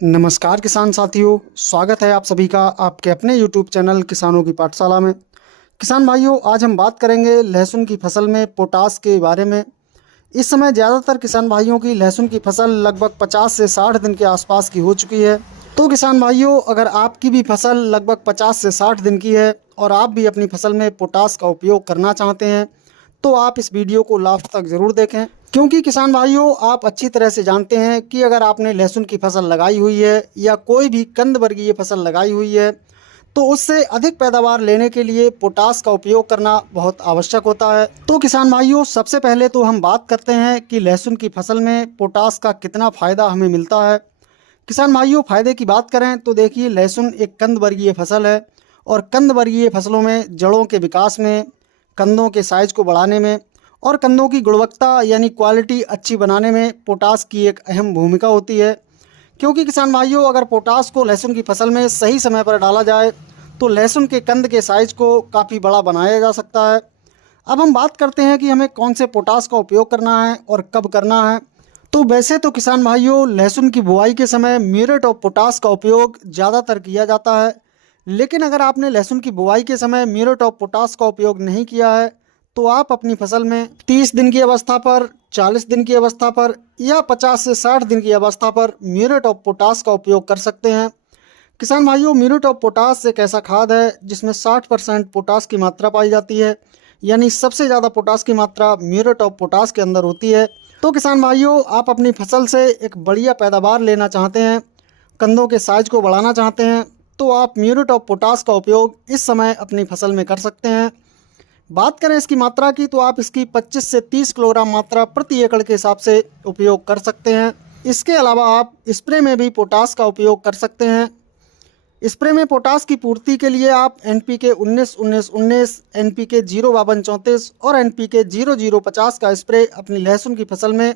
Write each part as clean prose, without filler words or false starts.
नमस्कार किसान साथियों, स्वागत है आप सभी का आपके अपने YouTube चैनल किसानों की पाठशाला में। किसान भाइयों, आज हम बात करेंगे लहसुन की फसल में पोटास के बारे में। इस समय ज़्यादातर किसान भाइयों की लहसुन की फसल लगभग 50 से 60 दिन के आसपास की हो चुकी है। तो किसान भाइयों, अगर आपकी भी फसल लगभग 50 से 60 दिन की है और आप भी अपनी फसल में पोटास का उपयोग करना चाहते हैं तो आप इस वीडियो को लास्ट तक ज़रूर देखें, क्योंकि किसान भाइयों, आप अच्छी तरह से जानते हैं कि अगर आपने लहसुन की फसल लगाई हुई है या कोई भी कंद वर्गीय फसल लगाई हुई है तो उससे अधिक पैदावार लेने के लिए पोटास का उपयोग करना बहुत आवश्यक होता है। तो किसान भाइयों, सबसे पहले तो हम बात करते हैं कि लहसुन की फसल में पोटास का कितना फ़ायदा हमें मिलता है। किसान भाइयों, फ़ायदे की बात करें तो देखिए, लहसुन एक कंद वर्गीय फसल है और कंद वर्गीय फसलों में जड़ों के विकास में, कंदों के साइज को बढ़ाने में और कंदों की गुणवत्ता यानी क्वालिटी अच्छी बनाने में पोटास की एक अहम भूमिका होती है। क्योंकि किसान भाइयों, अगर पोटास को लहसुन की फसल में सही समय पर डाला जाए तो लहसुन के कंद के साइज को काफ़ी बड़ा बनाया जा सकता है। अब हम बात करते हैं कि हमें कौन से पोटास का उपयोग करना है और कब करना है। तो वैसे तो किसान भाइयों, लहसुन की बुआई के समय म्यूरेट ऑफ पोटास का उपयोग ज़्यादातर किया जाता है। लेकिन अगर आपने लहसुन की बुआई के समय म्यूरेट ऑफ पोटास का उपयोग नहीं किया है तो आप अपनी फसल में 30 दिन की अवस्था पर, 40 दिन की अवस्था पर या 50 से 60 दिन की अवस्था पर म्यूरेट ऑफ पोटास का उपयोग कर सकते हैं। किसान भाइयों, म्यूरेट ऑफ पोटास एक ऐसा खाद है जिसमें 60% पोटास की मात्रा पाई जाती है, यानी सबसे ज़्यादा पोटास की मात्रा म्यूरेट ऑफ पोटास के अंदर होती है। तो किसान भाइयों, आप अपनी फसल से एक बढ़िया पैदावार लेना चाहते हैं, कंदों के साइज को बढ़ाना चाहते हैं, तो आप म्यूरेट ऑफ पोटास का उपयोग इस समय अपनी फसल में कर सकते हैं। बात करें इसकी मात्रा की तो आप इसकी 25 से 30 किलोग्राम मात्रा प्रति एकड़ के हिसाब से उपयोग कर सकते हैं। इसके अलावा आप स्प्रे में भी पोटास का उपयोग कर सकते हैं। स्प्रे में पोटास की पूर्ति के लिए आप NPK 19-19-19, NPK 0-52-34 और NPK 0-0-50 का स्प्रे अपनी लहसुन की फसल में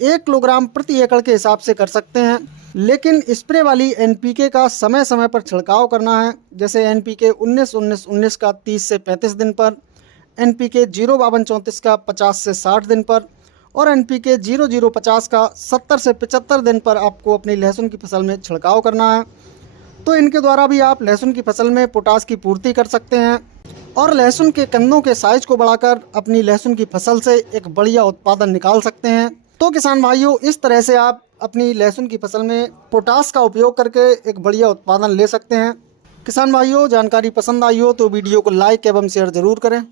1 किलोग्राम प्रति एकड़ के हिसाब से कर सकते हैं। लेकिन स्प्रे वाली NPK का समय समय पर छिड़काव करना है, जैसे NPK 19-19-19 का 30 से 35 दिन पर, NPK 0-52-34 का 50 से 60 दिन पर और NPK 0-0-50 का 70 से 75 दिन पर आपको अपनी लहसुन की फसल में छिड़काव करना है। तो इनके द्वारा भी आप लहसुन की फसल में पोटास की पूर्ति कर सकते हैं और लहसुन के कंदों के साइज को बढ़ाकर अपनी लहसुन की फसल से एक बढ़िया उत्पादन निकाल सकते हैं। तो किसान भाइयों, इस तरह से आप अपनी लहसुन की फसल में पोटास का उपयोग करके एक बढ़िया उत्पादन ले सकते हैं। किसान भाइयों, जानकारी पसंद आई हो तो वीडियो को लाइक एवं शेयर ज़रूर करें।